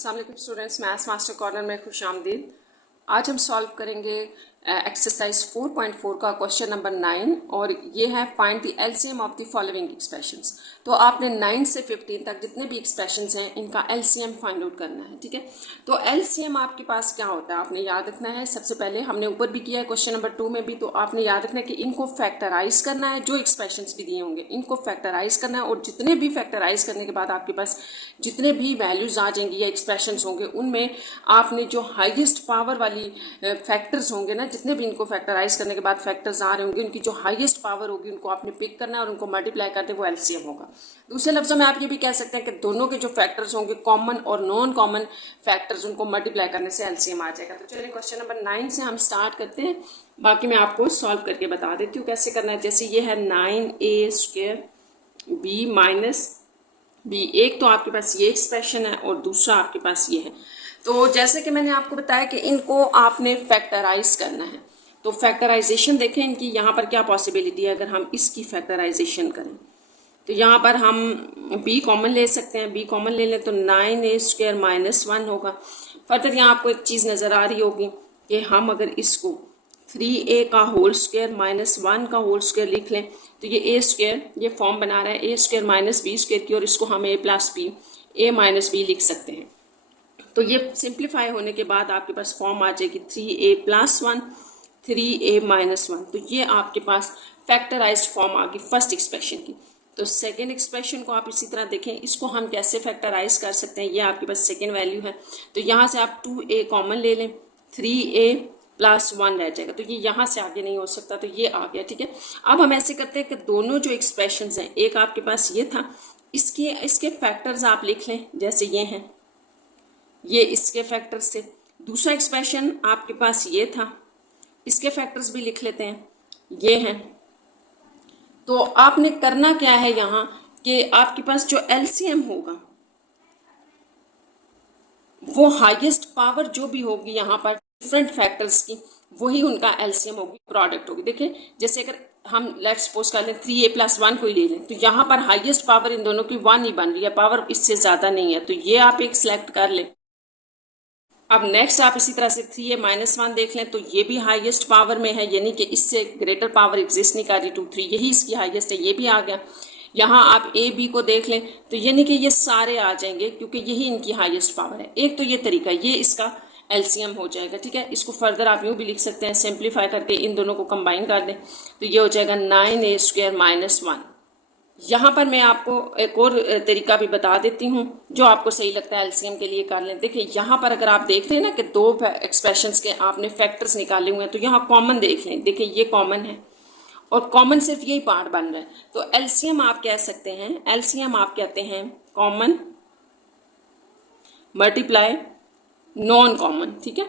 अस्सलाम वालेकुम students, maths master corner में खुश आमदीद। आज हम सॉल्व करेंगे एक्सरसाइज 4.4 का क्वेश्चन नंबर 9 और ये है find the LCM of the following expressions. तो आपने 9 से 15 तक जितने भी एक्सप्रेशंस हैं इनका एलसीएम फाइंड आउट करना है, ठीक है। तो एलसीएम आपके पास क्या होता है आपने याद रखना है। सबसे पहले हमने ऊपर भी किया है क्वेश्चन नंबर 2 में भी, तो आपने याद रखना है कि इनको फैक्टराइज करना है। जो एक्सप्रेशंस भी दिए होंगे इनको फैक्टराइज करना है और जितने भी फैक्टराइज करने के बाद आपके पास जितने भी वैल्यूज आ जाएंगी या एक्सप्रेशंस होंगे उनमें आपने जो हाईएस्ट पावर वाली फैक्टर्स होंगे ना, जितने भी इनको फैक्टराइज करने के बाद फैक्टर्स आ रहे होंगे उनकी जो हाईएस्ट पावर होगी उनको आपने पिक करना है और उनको मल्टीप्लाई करते वो एलसीएम होगा। दूसरे लफ्जों में आप ये भी कह सकते हैं कि दोनों के जो फैक्टर्स होंगे कॉमन और नॉन कॉमन फैक्टर्स उनको मल्टीप्लाई करने से एलसीएम आ जाएगा। तो चलिए क्वेश्चन नंबर 9 से हम स्टार्ट करते हैं, बाकी मैं आपको सॉल्व करके बता देती हूँ कैसे करना है। जैसे ये है 9a² b माइनस बी, एक तो आपके पास ये एक्सप्रेशन है और दूसरा आपके पास ये है। तो जैसे कि मैंने आपको बताया कि इनको आपने फैक्टराइज करना है, तो फैक्टराइजेशन देखें इनकी यहाँ पर क्या पॉसिबिलिटी है। अगर हम इसकी फैक्टराइजेशन करें तो यहाँ पर हम b कॉमन ले सकते हैं, b कॉमन ले लें तो 9a² माइनस 1 होगा। फर्दर यहाँ आपको एक चीज़ नज़र आ रही होगी कि हम अगर इसको 3a का होल स्क्वायर माइनस 1 का होल स्क्वायर लिख लें तो ये a² ये फॉर्म बना रहा है a² माइनस b² की, और इसको हम a plus b a minus b लिख सकते हैं। तो ये सिंप्लीफाई होने के बाद आपके पास फॉर्म आ जाएगी 3a प्लस 1 3a माइनस 1। तो ये आपके पास फैक्टराइज्ड फॉर्म आ गई फर्स्ट एक्सप्रेशन की। तो सेकेंड एक्सप्रेशन को आप इसी तरह देखें, इसको हम कैसे फैक्टराइज कर सकते हैं। ये आपके पास सेकेंड वैल्यू है, तो यहाँ से आप 2a कॉमन ले लें, 3a प्लस 1 रह जाएगा। तो ये यहाँ से आगे नहीं हो सकता, तो ये आ गया, ठीक है। अब हम ऐसे करते हैं कि दोनों जो एक्सप्रेशंस हैं, एक आपके पास ये था, इसके फैक्टर्स आप लिख लें जैसे ये हैं, ये इसके फैक्टर्स थे। दूसरा एक्सप्रेशन आपके पास ये था, इसके फैक्टर्स भी लिख लेते हैं, ये हैं। तो आपने करना क्या है यहाँ कि आपके पास जो एलसीएम होगा वो हाईएस्ट पावर जो भी होगी यहाँ पर डिफरेंट फैक्टर्स की, वही उनका एलसीएम होगी, प्रोडक्ट होगी। देखिए जैसे अगर हम लेट्स सपोज कर लें 3a प्लस 1 को ही ले लें तो यहाँ पर हाईएस्ट पावर इन दोनों की 1 ही बन रही है, पावर इससे ज़्यादा नहीं है, तो ये आप एक सिलेक्ट कर लें। अब नेक्स्ट आप इसी तरह से 3a माइनस 1 देख लें तो ये भी हाईएस्ट पावर में है, यानी कि इससे ग्रेटर पावर एग्जिस्ट नहीं कर रही, 2 3 यही इसकी हाईएस्ट है, ये भी आ गया। यहाँ आप a b को देख लें तो यानी कि ये सारे आ जाएंगे क्योंकि यही इनकी हाईएस्ट पावर है। एक तो ये तरीका, ये इसका एलसीएम हो जाएगा, ठीक है। इसको फर्दर आप यूँ भी लिख सकते हैं, सिंप्लीफाई करके इन दोनों को कंबाइन कर दें तो ये हो जाएगा 9a² माइनस 1। यहाँ पर मैं आपको एक और तरीका भी बता देती हूँ जो आपको सही लगता है एलसीएम के लिए कर लें। देखिए यहाँ पर अगर आप देख रहे हैं ना कि दो एक्सप्रेशंस के आपने फैक्टर्स निकाले हुए हैं, तो यहाँ कॉमन देख लें, देखिए ये कॉमन है और कॉमन सिर्फ यही पार्ट बन रहा है। तो एलसीएम आप कह सकते हैं, एलसीएम आप कहते हैं कॉमन मल्टीप्लाई नॉन कॉमन, ठीक है,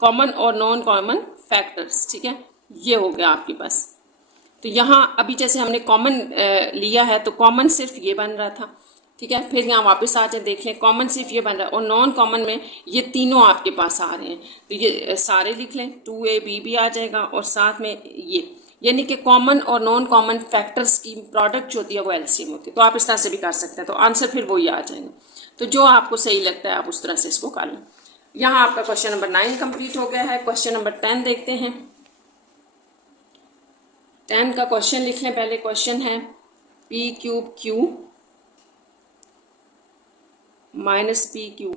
कॉमन और नॉन कॉमन फैक्टर्स, ठीक है। ये हो गया आपके पास। तो यहाँ अभी जैसे हमने कॉमन लिया है तो कॉमन सिर्फ ये बन रहा था, ठीक है। फिर यहाँ वापस आ जाए देख लें, कॉमन सिर्फ ये बन रहा है और नॉन कॉमन में ये तीनों आपके पास आ रहे हैं, तो ये सारे लिख लें, 2ab भी आ जाएगा और साथ में ये, यानी कि कॉमन और नॉन कॉमन फैक्टर्स की प्रोडक्ट जो होती है वो एलसीएम होती है। तो आप इस तरह से भी कर सकते हैं, तो आंसर फिर वही आ जाएगा। तो जो आपको सही लगता है आप उस तरह से इसको कर लें। यहाँ आपका क्वेश्चन नंबर 9 कंप्लीट हो गया है। क्वेश्चन नंबर 10 देखते हैं। 10 का क्वेश्चन लिख लें। पहले क्वेश्चन है p³ माइनस p³,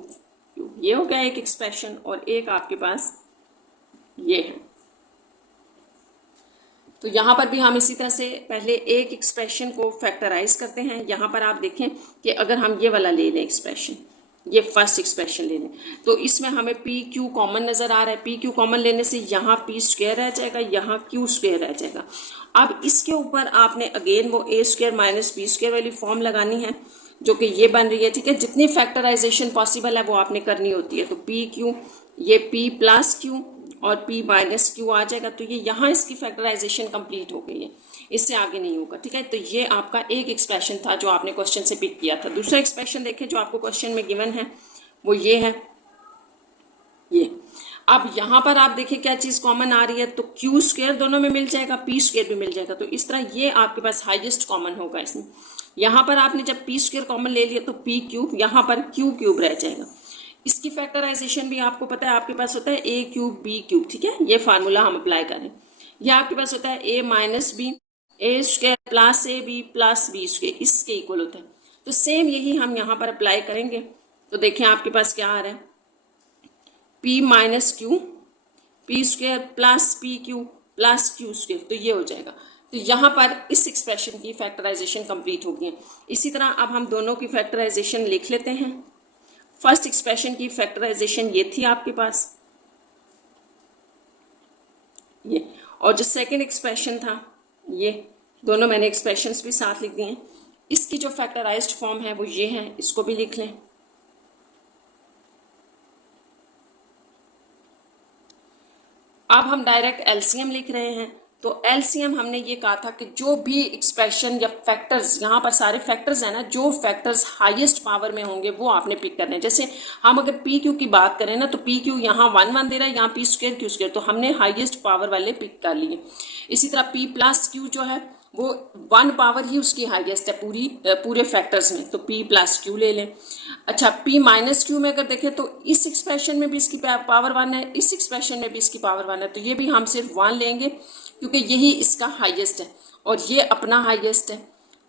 ये हो गया एक एक्सप्रेशन और एक आपके पास ये है। तो यहाँ पर भी हम इसी तरह से पहले एक एक्सप्रेशन को फैक्टराइज करते हैं। यहाँ पर आप देखें कि अगर हम ये वाला ले लें एक्सप्रेशन, ये फर्स्ट एक्सप्रेशन ले लें तो इसमें हमें pq कॉमन नज़र आ रहा है। pq कॉमन लेने से यहाँ p² रह जाएगा, यहाँ q² रह जाएगा। अब इसके ऊपर आपने अगेन वो a² माइनस b² वाली फॉर्म लगानी है जो कि ये बन रही है, ठीक है। जितनी फैक्टराइजेशन पॉसिबल है वो आपने करनी होती है। तो pq, ये p प्लस q और p माइनस q आ जाएगा, तो ये यहाँ इसकी फैक्टराइजेशन कंप्लीट हो गई है, इससे आगे नहीं होगा, ठीक है। तो ये आपका एक एक्सप्रेशन था जो आपने क्वेश्चन से पिक किया था। दूसरा एक्सप्रेशन देखें जो आपको क्वेश्चन में गिवन है वो ये है, ये। अब यहाँ पर आप देखिए क्या चीज कॉमन आ रही है, तो क्यू स्क्वायर दोनों में मिल जाएगा, पी स्क्वायर भी मिल जाएगा, तो इस तरह ये आपके पास हाईएस्ट कॉमन होगा इसमें। यहाँ पर आपने जब पी स्क्वायर कॉमन ले लिया तो पी क्यूब, यहाँ पर क्यू क्यूब रह जाएगा। इसकी फैक्टराइजेशन भी आपको पता है, आपके पास होता है ए क्यूब बी क्यूब, ठीक है, ये फार्मूला हम अप्लाई करें। ये आपके पास होता है A minus B A square plus A B plus B square, इसके इक्वल होता है। तो सेम यही हम यहाँ पर अप्लाई करेंगे। तो देखिए आपके पास क्या आ रहा है, P minus Q P square plus P Q plus Q square, तो ये हो जाएगा। तो यहाँ पर इस एक्सप्रेशन की फैक्टराइजेशन कंप्लीट होगी। इसी तरह अब हम दोनों की फैक्टराइजेशन लिख लेते हैं। फर्स्ट एक्सप्रेशन की फैक्टराइजेशन ये थी आपके पास, ये, और जो सेकंड एक्सप्रेशन था ये, दोनों मैंने एक्सप्रेशंस भी साथ लिख दिए हैं। इसकी जो फैक्टराइज्ड फॉर्म है वो ये है, इसको भी लिख लें। अब हम डायरेक्ट एलसीएम लिख रहे हैं। तो एलसीएम हमने ये कहा था कि जो भी एक्सप्रेशन या फैक्टर्स, यहाँ पर सारे फैक्टर्स हैं ना, जो फैक्टर्स हाईएस्ट पावर में होंगे वो आपने पिक करने हैं। जैसे हम अगर पी क्यू की बात करें ना, तो पी क्यू यहाँ 1 1 दे रहा है, यहाँ पी स्क्वायर क्यू स्क्वायर, तो हमने हाईएस्ट पावर वाले पिक कर लिए। इसी तरह पी प्लस क्यू जो है वो 1 पावर ही उसकी हाईएस्ट है पूरे फैक्टर्स में, तो p प्लस क्यू ले लें। अच्छा, p माइनस क्यू में अगर देखें तो इस एक्सप्रेशन में भी इसकी पावर 1 है, इस एक्सप्रेशन में भी इसकी पावर 1 है, तो ये भी हम सिर्फ 1 लेंगे क्योंकि यही इसका हाईएस्ट है और ये अपना हाईएस्ट है,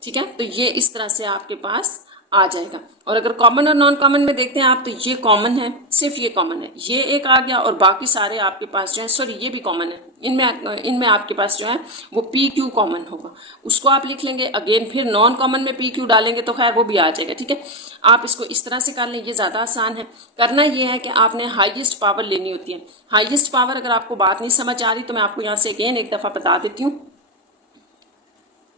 ठीक है। तो ये इस तरह से आपके पास आ जाएगा। और अगर कॉमन और नॉन कॉमन में देखते हैं आप, तो ये कॉमन है, सिर्फ ये कॉमन है, ये एक आ गया, और बाकी सारे आपके पास जो है, सॉरी ये भी कॉमन है, इनमें आपके पास जो है वो पी क्यू कॉमन होगा, उसको आप लिख लेंगे। अगेन फिर नॉन कॉमन में पी क्यू डालेंगे तो खैर वो भी आ जाएगा, ठीक है। आप इसको इस तरह से कर लें, ये ज़्यादा आसान है। करना ये है कि आपने हाईएस्ट पावर लेनी होती है। हाईएस्ट पावर अगर आपको बात नहीं समझ आ रही तो मैं आपको यहाँ से अगेन एक दफ़ा बता देती हूँ।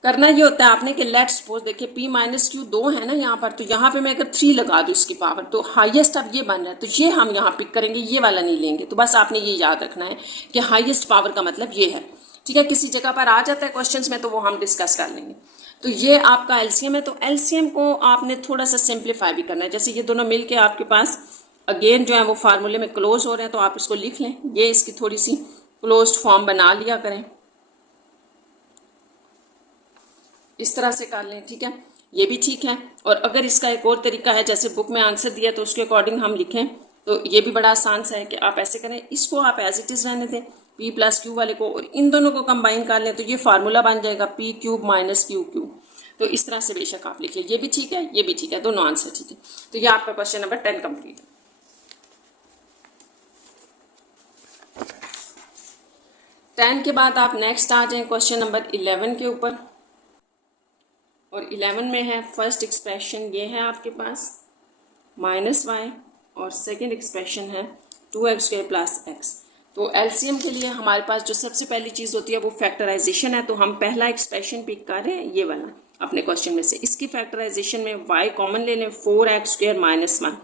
करना ये होता है आपने कि लेट सपोज देखिए p माइनस क्यू 2 है ना यहाँ पर, तो यहाँ पे मैं अगर 3 लगा दूँ इसकी पावर, तो हाईएस्ट अब ये बन रहा है, तो ये हम यहाँ पिक करेंगे, ये वाला नहीं लेंगे। तो बस आपने ये याद रखना है कि हाईएस्ट पावर का मतलब ये है, ठीक है। किसी जगह पर आ जाता है क्वेश्चंस में तो वो हम डिस्कस कर लेंगे। तो ये आपका एलसीएम है। तो एलसीएम को आपने थोड़ा सा सिंप्लीफाई भी करना है। जैसे ये दोनों मिल के आपके पास अगेन जो है वो फार्मूले में क्लोज हो रहे हैं, तो आप इसको लिख लें, ये इसकी थोड़ी सी क्लोज्ड फॉर्म बना लिया करें, इस तरह से कर लें, ठीक है। ये भी ठीक है। और अगर इसका एक और तरीका है, जैसे बुक में आंसर दिया तो उसके अकॉर्डिंग हम लिखें, तो ये भी बड़ा आसान सा है कि आप ऐसे करें, इसको आप एज इट इज़ रहने दें p प्लस क्यू वाले को, और इन दोनों को कंबाइन कर लें तो ये फार्मूला बन जाएगा p cube minus Q cube. तो इस तरह से बेशक आप लिखिए, ये भी ठीक है, ये भी ठीक है, दोनों आंसर ठीक है। तो ये आपका क्वेश्चन नंबर 10 कंप्लीट है। 10 के बाद आप नेक्स्ट आ जाएं क्वेश्चन नंबर 11 के ऊपर। और 11 में है फर्स्ट एक्सप्रेशन ये है आपके पास माइनस वाई, और सेकेंड एक्सप्रेशन है 2x स्क्वायर प्लस एक्स। तो एलसीएम के लिए हमारे पास जो सबसे पहली चीज़ होती है वो फैक्टराइजेशन है। तो हम पहला एक्सप्रेशन पिक कर रहे हैं, ये वाला अपने क्वेश्चन में से। इसकी फैक्टराइजेशन में y कॉमन ले लें, 4x स्क्वायर माइनस 1।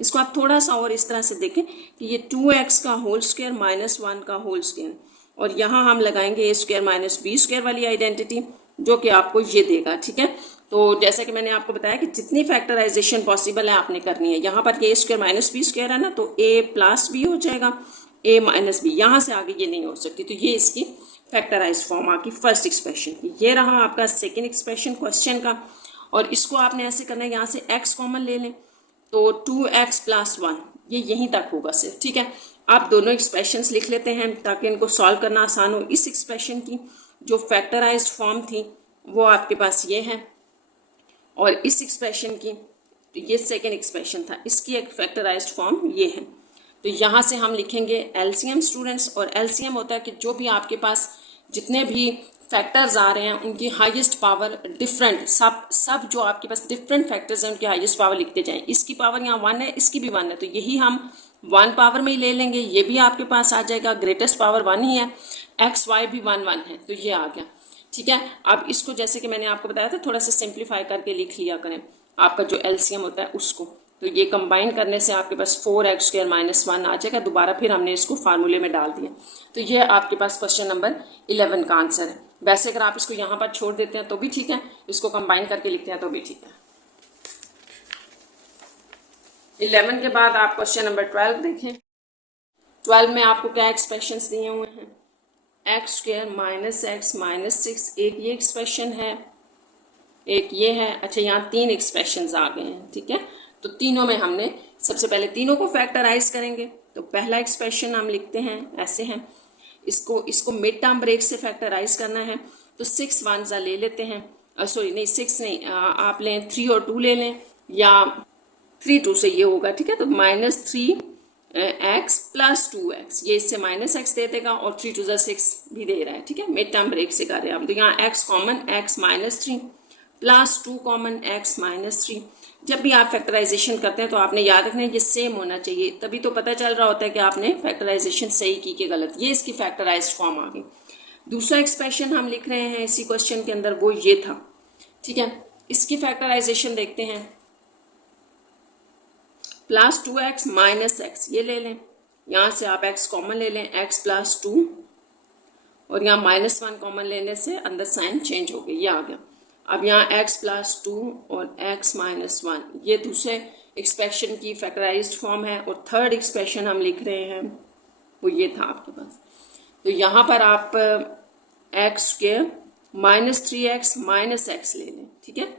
इसको आप थोड़ा सा और इस तरह से देखें कि ये 2x का होल स्क्वायर माइनस 1 का होल स्क्वायर, और यहाँ हम लगाएंगे a square minus B square वाली आइडेंटिटी, जो कि आपको ये देगा, ठीक है। तो जैसा कि मैंने आपको बताया कि जितनी फैक्टराइजेशन पॉसिबल है आपने करनी है। यहाँ पर ए स्क्वायर माइनस बी स्क्वायर है ना, तो ए प्लस बी हो जाएगा, ए माइनस बी, यहाँ से आगे ये नहीं हो सकती। तो ये इसकी फैक्टराइज फॉर्म आपकी फर्स्ट एक्सप्रेशन की। ये रहा आपका सेकेंड एक्सप्रेशन क्वेश्चन का, और इसको आपने ऐसे करना है, यहाँ से एक्स कॉमन ले लें, तो 2x प्लस 1 ये यहीं तक होगा सिर्फ, ठीक है। आप दोनों एक्सप्रेशंस लिख लेते हैं ताकि इनको सॉल्व करना आसान हो। इस एक्सप्रेशन की जो फैक्टराइज्ड फॉर्म थी वो आपके पास ये है, और इस एक्सप्रेशन की ये सेकेंड एक्सप्रेशन था, इसकी एक फैक्टराइज्ड फॉर्म ये है। तो यहाँ से हम लिखेंगे एलसीएम स्टूडेंट्स, और एलसीएम होता है कि जो भी आपके पास जितने भी फैक्टर्स आ रहे हैं उनकी हाईएस्ट पावर डिफरेंट, सब जो आपके पास डिफरेंट फैक्टर्स हैं उनकी हाईएस्ट पावर लिखते जाएं। इसकी पावर यहाँ 1 है, इसकी भी 1 है, तो यही हम 1 पावर में ही ले लेंगे, ये भी आपके पास आ जाएगा, ग्रेटेस्ट पावर 1 ही है, एक्स वाई भी 1 1 है, तो ये आ गया, ठीक है। अब इसको जैसे कि मैंने आपको बताया था थोड़ा सा सिंप्लीफाई करके लिख लिया करें, आपका जो एलसीएम होता है उसको। तो ये कंबाइन करने से आपके पास 4x स्क्वायर माइनस 1 आ जाएगा। दोबारा फिर हमने इसको फार्मूले में डाल दिया। तो ये आपके पास क्वेश्चन नंबर 11 का आंसर है। वैसे अगर आप इसको यहाँ पर छोड़ देते हैं तो भी ठीक है, इसको कंबाइन करके लिखते हैं तो भी ठीक है। 11 के बाद आप क्वेश्चन नंबर 12 देखें। 12 में आपको क्या एक्सप्रेशंस दिए हुए हैं, x square minus x minus 6, एक ये एक्सप्रेशन है, एक ये है। अच्छा, यहाँ 3 एक्सप्रेशंस आ गए हैं, ठीक है। तो तीनों में हमने सबसे पहले तीनों को फैक्टराइज करेंगे। तो पहला एक्सप्रेशन हम लिखते हैं ऐसे हैं, इसको मिड टर्म ब्रेक से फैक्टराइज करना है। तो 6 1 ले लेते हैं, सॉरी नहीं 6 नहीं, आप लें 3 और 2 ले लें, या 3 2 से ये होगा, ठीक है। तो -3 एक्स प्लस 2x, ये इससे -x दे देगा, और 3 2 6 भी दे रहा है, ठीक है। मिड टर्म ब्रेक से कर रहे हैं हम। तो यहाँ x common, x -3 plus 2 common, x -3। जब भी आप फैक्टराइजेशन करते हैं तो आपने याद रखना है ये सेम होना चाहिए, तभी तो पता चल रहा होता है कि आपने फैक्टराइजेशन सही की कि गलत। ये इसकी फैक्टराइज्ड फॉर्म आ गई। दूसरा एक्सप्रेशन हम लिख रहे हैं इसी क्वेश्चन के अंदर, वो ये था, ठीक है। इसकी फैक्टराइजेशन देखते हैं, प्लस 2x माइनस एक्स, ये ले लें, यहाँ से आप x कॉमन ले लें, x प्लस 2, और यहाँ -1 कॉमन लेने से अंदर साइन चेंज हो गई, ये आ गया। अब यहाँ x प्लस 2 और x -1, ये दूसरे एक्सप्रेशन की फैक्टराइज्ड फॉर्म है। और थर्ड एक्सप्रेशन हम लिख रहे हैं वो ये था आपके पास। तो यहाँ पर आप x square -3x minus x ले लें, ठीक है।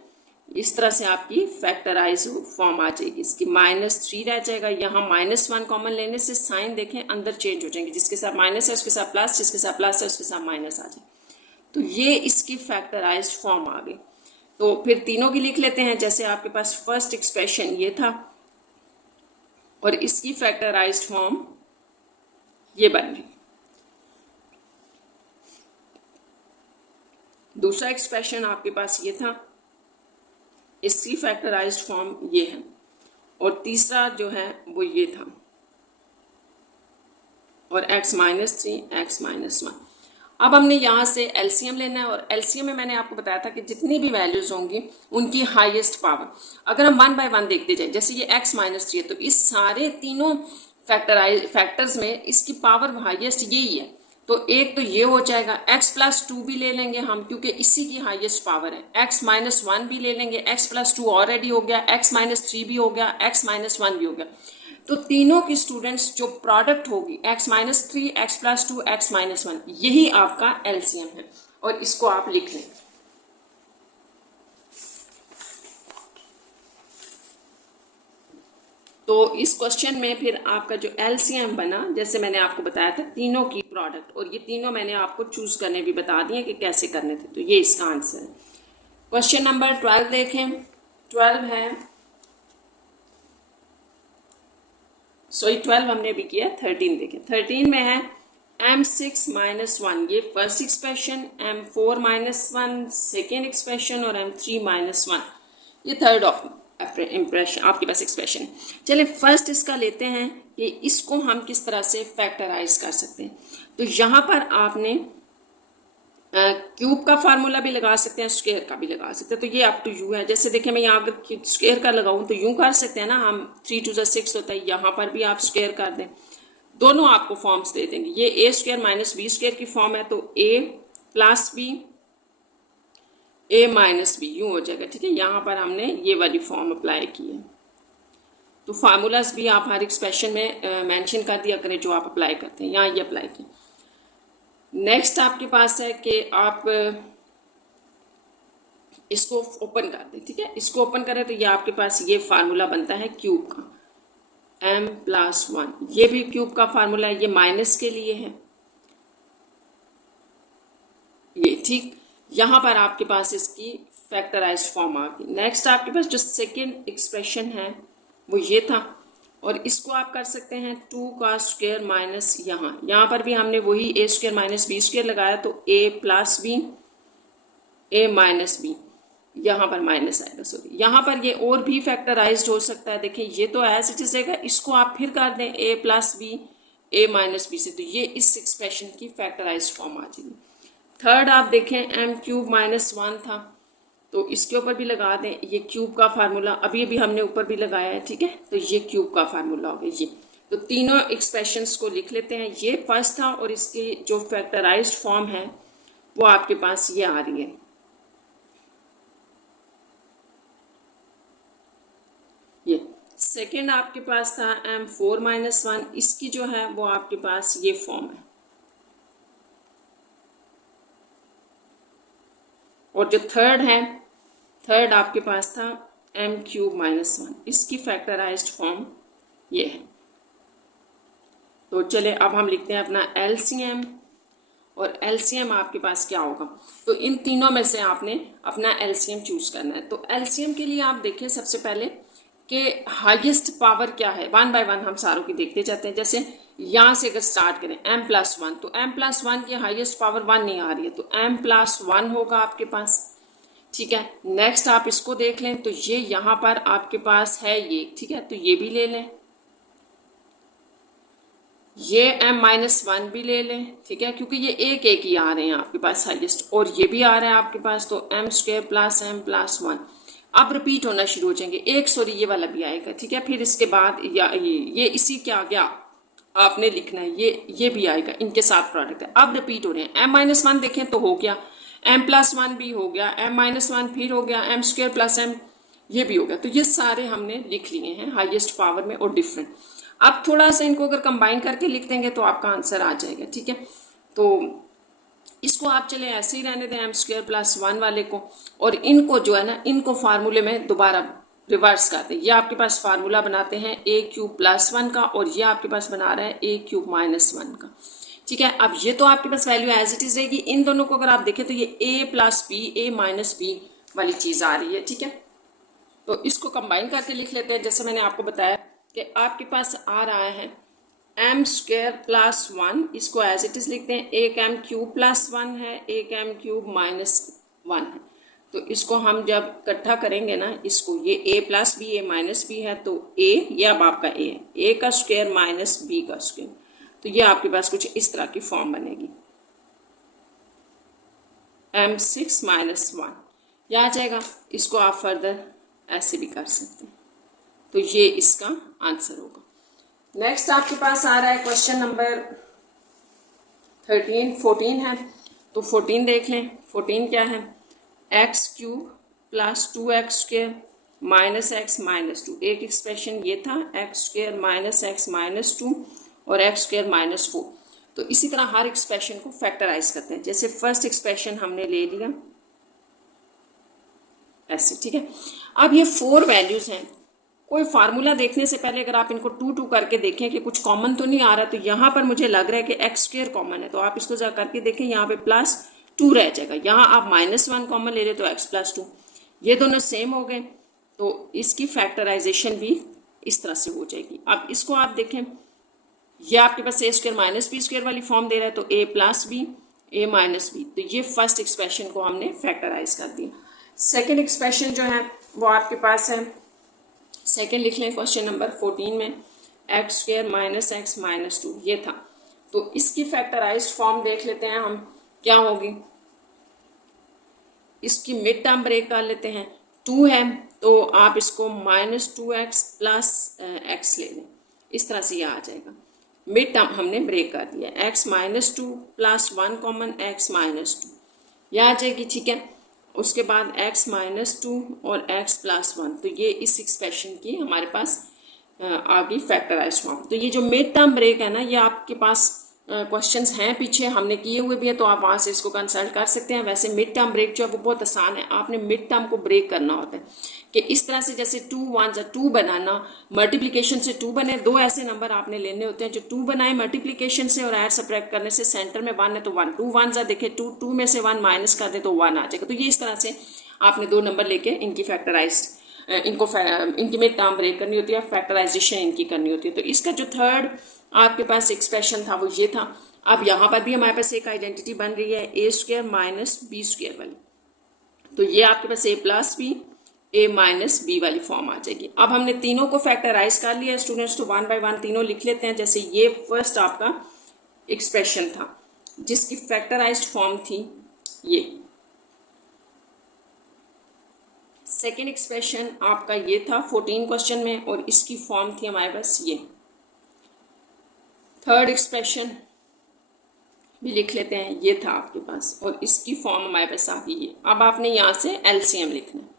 इस तरह से आपकी फैक्टराइज फॉर्म आ जाएगी। इसकी -3 रह जाएगा, यहाँ -1 कॉमन लेने से साइन देखें अंदर चेंज हो जाएंगे, जिसके साथ माइनस है उसके साथ प्लस, जिसके साथ प्लस है उसके साथ माइनस आ जाए। तो ये इसकी फैक्टराइज्ड फॉर्म आ गई। तो फिर तीनों की लिख लेते हैं। जैसे आपके पास फर्स्ट एक्सप्रेशन ये था, और इसकी फैक्टराइज्ड फॉर्म ये बन गई। दूसरा एक्सप्रेशन आपके पास ये था, इसकी फैक्टराइज्ड फॉर्म ये है। और तीसरा जो है वो ये था, और x -3 x -1। अब हमने यहाँ से एलसीएम लेना है, और एलसीएम में मैंने आपको बताया था कि जितनी भी वैल्यूज होंगी उनकी हाईएस्ट पावर, अगर हम 1 बाय 1 देखते जाए, जैसे ये x -3 है, तो इस सारे तीनों फैक्टर्स में इसकी पावर हाईएस्ट यही है। तो एक तो ये हो जाएगा, x प्लस 2 भी ले लेंगे हम, क्योंकि इसी की हाईएस्ट पावर है। x -1 भी ले लेंगे, x प्लस 2 ऑलरेडी हो गया, x -3 भी हो गया, x -1 भी हो गया। तो तीनों की स्टूडेंट्स जो प्रोडक्ट होगी x -3 x प्लस 2 x -1, यही आपका एलसीएम है, और इसको आप लिख लें। तो इस क्वेश्चन में फिर आपका जो एलसीएम बना, जैसे मैंने आपको बताया था तीनों की प्रोडक्ट, और ये तीनों मैंने आपको चूज करने भी बता दिए कि कैसे करने थे। तो ये इसका आंसर है। क्वेश्चन नंबर 12 देखें। 12 है, सॉरी 12 हमने भी किया, 13 देखें। 13 में है m6 -1, ये first expression, m4 -1 second expression, और m3 -1 ये थर्ड ऑफ इम्प्रेशन आपके पास एक्सप्रेशन है। चलिए फर्स्ट इसका लेते हैं कि इसको हम किस तरह से फैक्टराइज कर सकते हैं। तो यहाँ पर आपने क्यूब का फार्मूला भी लगा सकते हैं, स्क्वायर का भी लगा सकते हैं। तो ये अप टू यू है। जैसे देखिए मैं यहाँ अगर स्क्वायर का लगाऊं तो यूं कर सकते हैं ना हम, 3 2 6 होता है, यहाँ पर भी आप स्क्वायर कर दें, दोनों आपको फॉर्म्स दे देंगे। ये a square minus B square की फॉर्म है, तो a plus B a minus B यूं हो जाएगा, ठीक है। यहाँ पर हमने ये वाली फॉर्म अप्लाई की है। तो फार्मूलाज भी आप हर एक्सप्रेशन में मेंशन कर दिया करें जो आप अप्लाई करते हैं, यहाँ ये अप्लाई किया। नेक्स्ट आपके पास है कि आप इसको ओपन कर दें, ठीक है। इसको ओपन करें तो ये आपके पास ये फार्मूला बनता है क्यूब का, m+1, ये भी क्यूब का फार्मूला है, ये माइनस के लिए है ये, ठीक। यहाँ पर आपके पास इसकी फैक्टराइज्ड फॉर्म आ गई। नेक्स्ट आपके पास जो सेकेंड एक्सप्रेशन है वो ये था, और इसको आप कर सकते हैं 2 का स्क्वायर माइनस, यहाँ पर भी हमने वही a square minus B square लगाया, तो a plus B a minus B, यहाँ पर माइनस आएगा, सॉरी यहाँ पर ये और भी फैक्टराइज्ड हो सकता है। देखिए ये तो ऐसे चीजेगा, इसको आप फिर कर दें a plus B a minus B से, तो ये इस एक्सप्रेशन की फैक्टराइज्ड फॉर्म आ जाएगी। थर्ड आप देखें m³ -1 था, तो इसके ऊपर भी लगा दें ये क्यूब का फार्मूला, अभी अभी हमने ऊपर भी लगाया है, ठीक है। तो ये क्यूब का फार्मूला हो गया ये। तो तीनों एक्सप्रेशंस को लिख लेते हैं। ये फर्स्ट था, और इसकी जो फैक्टराइज्ड फॉर्म है वो आपके पास ये आ रही है। ये सेकेंड आपके पास था m4 - 1, इसकी जो है वो आपके पास ये फॉर्म है। और जो थर्ड आपके पास था m³ - 1, इसकी फैक्टराइज्ड फॉर्म ये है। तो चले अब हम लिखते हैं अपना LCM, और LCM आपके पास क्या होगा, तो इन तीनों में से आपने अपना LCM चूज करना है। तो LCM के लिए आप देखिए सबसे पहले कि हाईएस्ट पावर क्या है, 1 बाय 1 हम सारों की देखते जाते हैं। जैसे यहाँ से अगर स्टार्ट करें m+1, तो m+1 की हाईएस्ट पावर 1 नहीं आ रही है, तो m+1 होगा आपके पास। ठीक है, नेक्स्ट आप इसको देख लें, तो ये यहाँ पर आपके पास है ये, ठीक है, तो ये भी ले लें, ये m-1 भी ले लें, ठीक है, क्योंकि ये एक एक ही आ रहे हैं आपके पास हाईएस्ट, और ये भी आ रहे हैं आपके पास, तो m² + m+1 अब रिपीट होना शुरू हो जाएंगे। एक सॉरी ये वाला भी आएगा, ठीक है, फिर इसके बाद ये इसी के आगे आपने लिखना है, ये भी आएगा, इनके साथ प्रोडक्ट है। अब रिपीट हो रहे हैं, m-1 देखें तो हो गया, m+1 भी हो गया, m-1 फिर हो गया, m² + m ये भी हो गया। तो ये सारे हमने लिख लिए हैं हाईएस्ट पावर में और डिफरेंट। अब थोड़ा सा इनको अगर कंबाइन करके लिख देंगे तो आपका आंसर आ जाएगा, ठीक है। तो इसको आप चले ऐसे ही रहने दें m² + 1 वाले को, और इनको जो है ना, इनको फार्मूले में दोबारा रिवर्स करते हैं। ये आपके पास फार्मूला बनाते हैं a³ + 1 का, और ये आपके पास बना रहा है a³ - 1 का, ठीक है। अब ये तो आपके पास वैल्यू एज इट इज रहेगी। इन दोनों को अगर आप देखें तो ये a + b a - b वाली चीज आ रही है, ठीक है। तो इसको कंबाइन करके लिख लेते हैं। जैसे मैंने आपको बताया कि आपके पास आ रहा है m² + 1, इसको एज इट इज लिखते हैं, एक m³ + 1 है, एक m³ - 1 है। तो इसको हम जब इकट्ठा करेंगे ना, इसको ये a + b a - b है, तो a ये अब आपका a है, a का स्क्वायर माइनस b का स्क्वायर, तो ये आपके पास कुछ इस तरह की फॉर्म बनेगी, m6 - 1 यह आ जाएगा। इसको आप फर्दर ऐसे भी कर सकते हैं, तो ये इसका आंसर होगा। नेक्स्ट आपके पास आ रहा है क्वेश्चन नंबर 14 है, तो 14 देख लें। 14 क्या है, x³ + 2x² - x - 2, एक एक्सप्रेशन ये था x² - x - 2 और x² - 4। तो इसी तरह हर एक्सप्रेशन को फैक्टराइज करते हैं। जैसे फर्स्ट एक्सप्रेशन हमने ले लिया ऐसे, ठीक है। अब ये 4 वैल्यूज हैं, कोई फार्मूला देखने से पहले अगर आप इनको 2 2 करके देखें कि कुछ कॉमन तो नहीं आ रहा, तो यहाँ पर मुझे लग रहा है कि x² कॉमन है, तो आप इसको जरा करके देखें, यहाँ पे +2 रह जाएगा। यहाँ आप -1 कॉमन ले रहे तो x + 2, ये दोनों सेम हो गए, तो इसकी फैक्टराइजेशन भी इस तरह से हो जाएगी। अब इसको आप देखें, ये आपके पास a² - b² वाली फॉर्म दे रहा है, तो a + b a - b, तो ये फर्स्ट एक्सप्रेशन को हमने फैक्टराइज कर दिया। सेकेंड एक्सप्रेशन जो है वो आपके पास है, सेकेंड लिख लें क्वेश्चन नंबर 14 में, x² - x - 2 ये था। तो इसकी फैक्टराइज्ड फॉर्म देख लेते हैं हम क्या होगी। इसकी मिड टर्म ब्रेक कर लेते हैं, 2 है तो आप इसको -2x + x ले लें, इस तरह से ये आ जाएगा। मिड टर्म हमने ब्रेक कर दिया, x - 2 + 1 कॉमन x - 2 यह आ जाएगी, ठीक है। उसके बाद x - 2 और x + 1, तो ये इस एक्सप्रेशन की हमारे पास आ गई फैक्टराइज्ड फॉर्म। तो ये जो मिड टर्म ब्रेक है ना, ये आपके पास क्वेश्चंस हैं पीछे हमने किए हुए भी है, तो आप वहाँ से इसको कंसल्ट कर सकते हैं। वैसे मिड टर्म ब्रेक जो है वो बहुत आसान है, आपने मिड टर्म को ब्रेक करना होता है कि इस तरह से, जैसे 2 1 2 बनाना, मल्टीप्लिकेशन से 2 बने, 2 ऐसे नंबर आपने लेने होते हैं जो 2 बनाए मल्टीप्लिकेशन से और ऐड सब्ट्रैक्ट करने से, सेंटर में 1 है तो 1, 2 1 देखे 2 2 में से 1 माइनस कर दे तो 1 आ जाएगा। तो ये इस तरह से आपने 2 नंबर लेके इनकी फैक्टराइज इनकी मिड टर्म ब्रेक करनी होती है, फैक्टराइजेशन इनकी करनी होती है। तो इसका जो थर्ड आपके पास एक्सप्रेशन था वो ये था। अब यहाँ पर भी हमारे पास एक आइडेंटिटी बन रही है a² - b² वाली, तो ये आपके पास a + b a - b वाली फॉर्म आ जाएगी। अब हमने तीनों को फैक्टराइज कर लिया स्टूडेंट्स, तो 1 बाय 1 तीनों लिख लेते हैं। जैसे ये फर्स्ट आपका एक्सप्रेशन था जिसकी फैक्टराइज्ड फॉर्म थी ये, सेकेंड एक्सप्रेशन आपका ये था 14 क्वेश्चन में और इसकी फॉर्म थी हमारे पास ये। थर्ड एक्सप्रेशन भी लिख लेते हैं, ये था आपके पास और इसकी फॉर्म हमारे पास आ गई है। अब आपने यहाँ से एलसीएम लिखना है।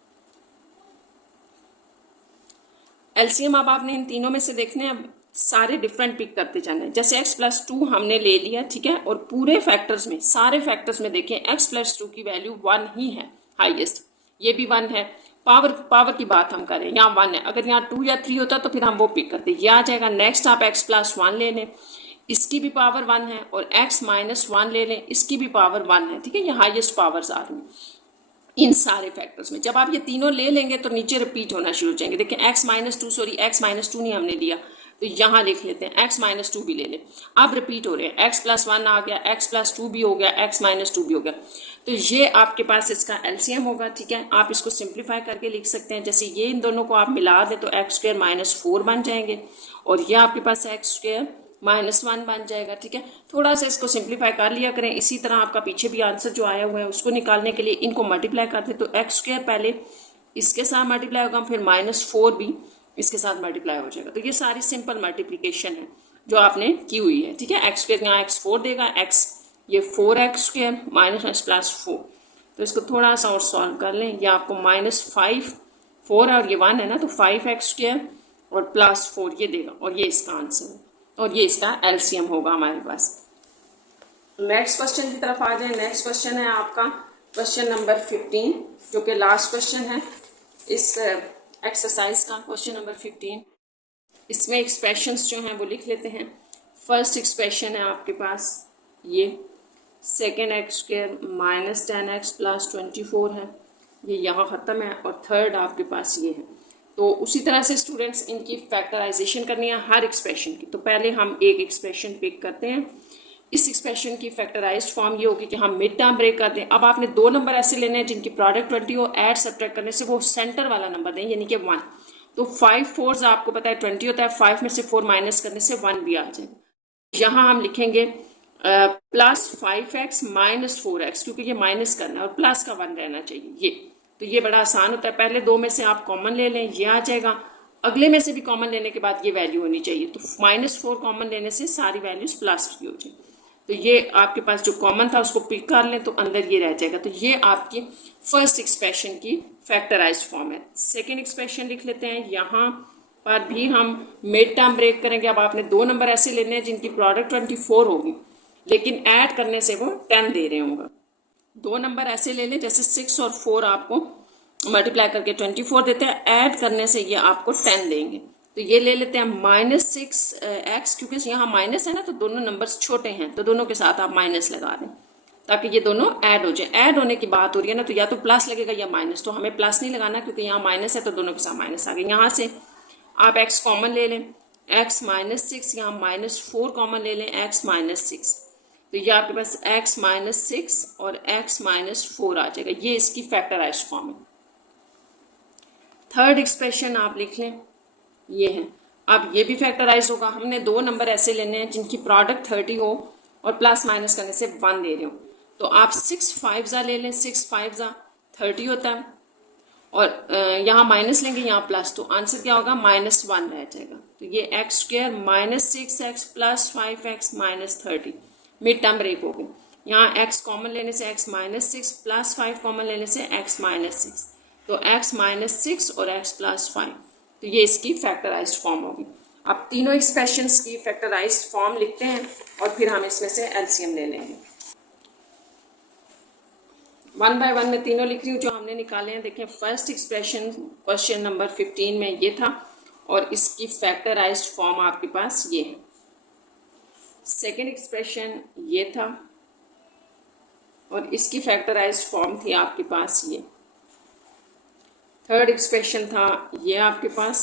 एलसीएम अब आपने इन तीनों में से देखने हैं, अब सारे डिफरेंट पिक करते जाना है। जैसे x+2 हमने ले लिया, ठीक है, और पूरे फैक्टर्स में, सारे फैक्टर्स में देखें x+2 की वैल्यू 1 ही है हाईएस्ट, ये भी 1 है। पावर की बात हम करें, यहाँ 1 है, अगर यहाँ 2 या 3 होता तो फिर हम वो पिक करते, ये आ जाएगा। नेक्स्ट आप x+1 ले लें, इसकी भी पावर 1 है, और x-1 ले लें, इसकी भी पावर 1 है, ठीक है, ये हाईएस्ट पावर्स आ रही हैं इन सारे फैक्टर्स में। जब आप ये तीनों ले लेंगे तो नीचे रिपीट होना शुरू हो जाएंगे। देखिए x-2 नहीं हमने लिया, तो यहाँ लिख लेते हैं x-2 भी ले लें, अब रिपीट हो रहे हैं, x+1 आ गया, x+2 भी हो गया, x-2 भी हो गया। तो ये आपके पास इसका एलसीएम होगा, ठीक है। आप इसको सिंप्लीफाई करके लिख सकते हैं, जैसे ये इन दोनों को आप मिला दें तो x² - 4 बन जाएंगे, और ये आपके पास x² -1 बन जाएगा, ठीक है। थोड़ा सा इसको सिंप्लीफाई कर लिया करें। इसी तरह आपका पीछे भी आंसर जो आया हुआ है उसको निकालने के लिए इनको मल्टीप्लाई करते, तो x² पहले इसके साथ मल्टीप्लाई होगा, फिर -4 भी इसके साथ मल्टीप्लाई हो जाएगा। तो ये सारी सिंपल मल्टीप्लिकेशन है जो आपने की हुई है, ठीक है। x² यहाँ x4 देगा, x ये 4x² -x+4, तो इसको थोड़ा सा और सॉल्व कर लें। ये आपको -5 4 है और ये 1 है ना, तो 5x² और +4 ये देगा, और ये इसका आंसर है, और ये इसका एलसीएम होगा हमारे पास। नेक्स्ट क्वेश्चन की तरफ आ जाए। नेक्स्ट क्वेश्चन है आपका क्वेश्चन नंबर 15, जो कि लास्ट क्वेश्चन है इस एक्सरसाइज का, क्वेश्चन नंबर 15। इसमें एक्सप्रेशंस जो हैं वो लिख लेते हैं। फर्स्ट एक्सप्रेशन है आपके पास ये, सेकेंड x² -10x + 24 है, ये यहाँ ख़त्म है, और थर्ड आपके पास ये है। तो उसी तरह से स्टूडेंट्स इनकी फैक्टराइजेशन करनी है हर एक्सप्रेशन की। तो पहले हम एक एक्सप्रेशन पिक करते हैं। इस एक्सप्रेशन की फैक्टराइज्ड फॉर्म ये होगी कि हम मिड टर्म ब्रेक कर दें। अब आपने 2 नंबर ऐसे लेने हैं जिनकी प्रोडक्ट 20 हो, ऐड सब्ट्रैक्ट करने से वो सेंटर वाला नंबर दें, यानी कि 1। तो 5 4 आपको पता है 20 होता है, 5 में से 4 माइनस करने से 1 भी आ जाएगा। यहाँ हम लिखेंगे +5x - 4x, क्योंकि ये माइनस करना है और प्लस का 1 रहना चाहिए ये। तो ये बड़ा आसान होता है, पहले 2 में से आप कॉमन ले लें, ये आ जाएगा। अगले में से भी कॉमन लेने के बाद ये वैल्यू होनी चाहिए, तो -4 कॉमन लेने से सारी वैल्यूज प्लस की हो जाए। तो ये आपके पास जो कॉमन था उसको पिक कर लें, तो अंदर ये रह जाएगा। तो ये आपकी फर्स्ट एक्सप्रेशन की फैक्टराइज्ड फॉर्म है। सेकेंड एक्सप्रेशन लिख लेते हैं। यहाँ पर भी हम मिड टर्म ब्रेक करेंगे। अब आपने 2 नंबर ऐसे लेने हैं जिनकी प्रोडक्ट 24 होगी, लेकिन ऐड करने से वो 10 दे रहे होंगे। 2 नंबर ऐसे ले लें, जैसे 6 और 4 आपको मल्टीप्लाई करके 24 देते हैं, ऐड करने से ये आपको 10 देंगे। तो ये ले लेते हैं -6x, क्योंकि यहाँ माइनस है ना, तो दोनों नंबर्स छोटे हैं, तो दोनों के साथ आप माइनस लगा दें ताकि ये दोनों ऐड हो जाए। ऐड होने की बात हो रही है ना, तो या तो प्लस लगेगा या माइनस, तो हमें प्लस नहीं लगाना क्योंकि यहाँ माइनस है, तो दोनों के साथ माइनस आ गए। यहाँ से आप x कॉमन ले लें, x -6, यहाँ -4 कॉमन ले लें, x -6, तो ये आपके पास x -6 और x -4 आ जाएगा। ये इसकी फैक्टराइज्ड फॉर्म है। थर्ड एक्सप्रेशन आप लिख लें, ये है। अब ये भी फैक्टराइज होगा। हमने 2 नंबर ऐसे लेने हैं जिनकी प्रोडक्ट 30 हो और प्लस माइनस करने से 1 दे रहे हो, तो आप 6 5 ले लें, 6 5 30 होता है, और यहाँ माइनस लेंगे, यहाँ प्लस, तो आंसर क्या होगा -1 रह जाएगा। तो ये x² -6x + 5x -30 mid term break हो गए। यहाँ x कॉमन लेने से x -6 + 5 कॉमन लेने से x -6, तो x -6 और x + 5, तो ये इसकी फैक्टराइज्ड फॉर्म होगी। अब तीनों एक्सप्रेशंस की फैक्टराइज्ड फॉर्म लिखते हैं और फिर हम इसमें से एलसीएम ले लेंगे। 1 बाय 1 में तीनों लिख रही हूँ जो हमने निकाले हैं। देखें, फर्स्ट एक्सप्रेशन क्वेश्चन नंबर 15 में ये था, और इसकी फैक्टराइज्ड फॉर्म आपके पास ये है। सेकेंड एक्सप्रेशन ये था, और इसकी फैक्टराइज्ड फॉर्म थी आपके पास ये। थर्ड एक्सप्रेशन था ये आपके पास,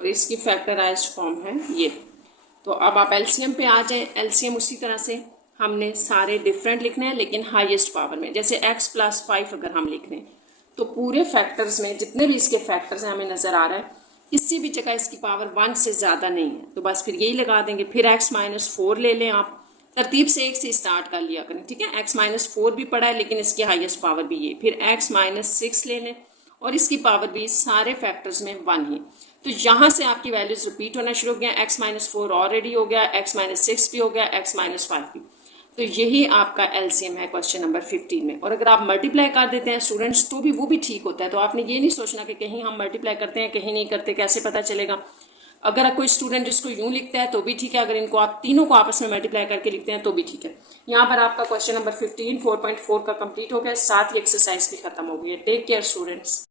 और इसकी फैक्टराइज्ड फॉर्म है ये। तो अब आप एलसीएम पे आ जाए। एलसीएम उसी तरह से हमने सारे डिफरेंट लिखने हैं, लेकिन हाईएस्ट पावर में। जैसे x + 5 अगर हम लिख रहे हैं, तो पूरे फैक्टर्स में जितने भी इसके फैक्टर्स हैं हमें नज़र आ रहा है, किसी भी जगह इसकी पावर 1 से ज़्यादा नहीं है, तो बस फिर यही लगा देंगे। फिर x -4 ले लें, आप तरतीब से 1 से स्टार्ट कर लिया करें, ठीक है। x -4 भी पड़ा है, लेकिन इसकी हाईएस्ट पावर भी ये। फिर x -6 ले लें, और इसकी पावर भी सारे फैक्टर्स में 1 ही। तो यहाँ से आपकी वैल्यूज रिपीट होना शुरू हो गया। x -4 ऑलरेडी हो गया, x -6 भी हो गया, x -5 भी। तो यही आपका एलसीएम है क्वेश्चन नंबर 15 में। और अगर आप मल्टीप्लाई कर देते हैं स्टूडेंट्स तो भी वो भी ठीक होता है। तो आपने ये नहीं सोचना कि कहीं हम मल्टीप्लाई करते हैं कहीं नहीं करते, कैसे पता चलेगा। अगर कोई स्टूडेंट इसको यूं लिखता है तो भी ठीक है, अगर इनको आप तीनों को आपस में मल्टीप्लाई करके लिखते हैं तो भी ठीक है। यहाँ पर आपका क्वेश्चन नंबर 15 4.4 का कंप्लीट हो गया, साथ ही एक्सरसाइज भी खत्म हो गई है। Take care students.